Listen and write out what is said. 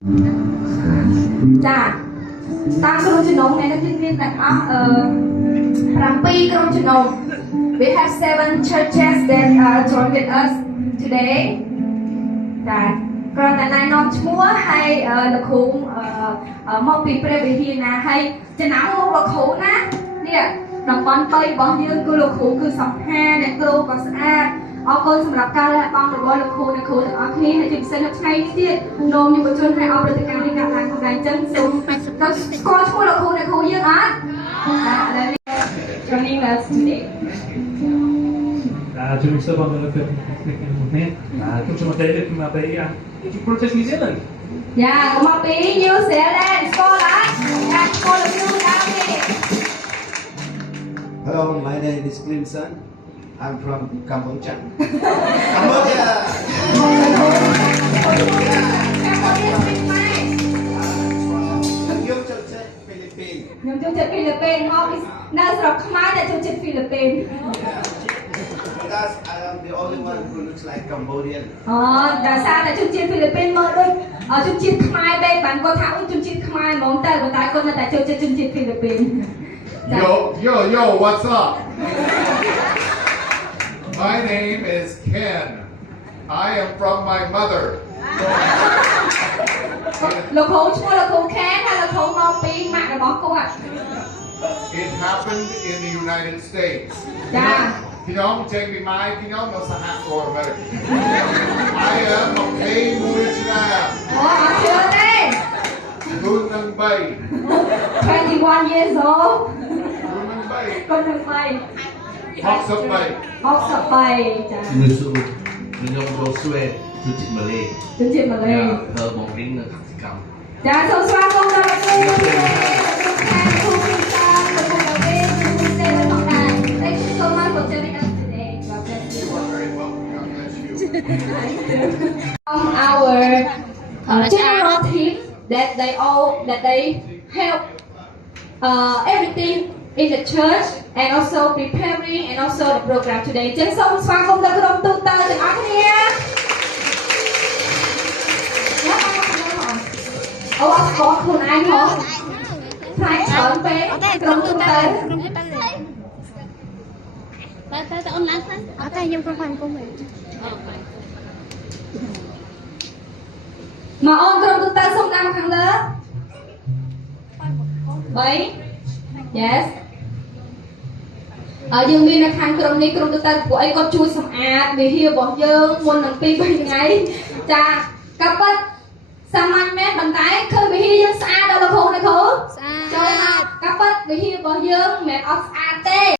Dạ, tăngក្រុមចំណងថ្ងៃនេះមានទាំងអស់7ក្រុមចំណង We have 7 churches that join with us today. ចាគ្រាន់តែណែនាំឈ្មោះហើយលោកគ្រូមកពីព្រះវិហារណាហើយចំណាំមកលោកគ្រូណានេះតំបន់3របស់យើងគឺលោកគ្រូគឺសំខាន់អ្នកគ្រូក៏ស្អាតអរគុណសម្រាប់ការលះបង់របស់លោកគ្រូអ្នកគ្រូទាំងអស់គ្នាហើយជាពិសេសនៅថ្ងៃនេះទៀតនោមយុវជនឲ្យអបព្រឹត្តិការណ៍នេះកើតឡើងផងដែរអញ្ចឹងសូមទៅស្គាល់ឈ្មោះលោកគ្រូអ្នកគ្រូយើងអត់ដែល joining us today Chúng tôi bằng được nè, chúng tôi đây là về Protest New Zealand. Dạ,មកពី New Zealand ស្គាល់អត់ចាស្គាល់លោកគ្រូដែរទេ Hello, my name is Clemson. I'm from Cambodia. Cambodia.ខ្ញុំចូលចិត្តហ្វីលីពីនខ្ញុំចូលចិត្តហ្វីលីពីនមកពីនៅស្រុកខ្មែរតែចូលចិត្តហ្វីលីពីន Because I am the only one who looks like Cambodian. អូដោយសារតែជនជាតិហ្វីលីពីនមកដូចជនជាតិខ្មែរបែបបានគាត់ថាអូជនជាតិខ្មែរហ្មងទៅប៉ុន្តែគាត់នៅតែចូលចិត្តជនជាតិហ្វីលីពីន Yo, what's up? My name is Ken. I am from my mother. លោកគ្រូឈ្មោះលោកគ្រូខេនហើយលោកគ្រូមកពីម៉ាក់របស់គាត់ It happened in the United States. ចា พี่น้องเจงมีไม้พี่น้องเราสหกรณ์มาI am okay មួយឆ្នាំ អូអត់ជឿទេ គុណនឹង3 21 years old គុណនឹង3 គុណនឹង3 63 63ចា Người Su, người Nhông Rô Xuê, Thư Chị Mà Lê ជនជាតិម៉ាឡេ Thơ Bóng Lính Nơi Khắc Thị Cầm ចាសូមស្វាគមន៍ដល់លោកគ្រូលោកគ្រូខាងគ្រូពីតាមលោកគ្រូមកវិញគ្រូពីទេផងដែរ Thank you so much for joining us today. God bless you. You are very welcome. God bless you. Our general team that they help everything in the church and also preparing and also the program today ចឹងសូមស្វាគមន៍ដល់ក្រុមទូតទាំងអស់គ្នាអូអត់ស្គាល់ខ្លួនឯងហ៎ផ្នែកច្រើនពេកក្រុមទូតទៅអូនឡើងខ្លះអត់តែខ្ញុំក្រុមខាងគុំហ៎មកអូនក្រុមទូតទៅសូមតាមខាងលើ3 Yes យើងមាននៅខាងក្រុមនេះក្រុមទូទៅពួកអីគាត់ជួយសម្អាតវិហាររបស់យើងមុននឹង2-3ថ្ងៃចាក៏ប៉ុតសាមញ្ញមែនប៉ុន្តែឃើញវិហារយើងស្អាតដល់លោកគ្រូណាគ្រូស្អាតចូលណាក៏ប៉ុតវិហាររបស់យើងមិនមែនអត់ស្អាតទេ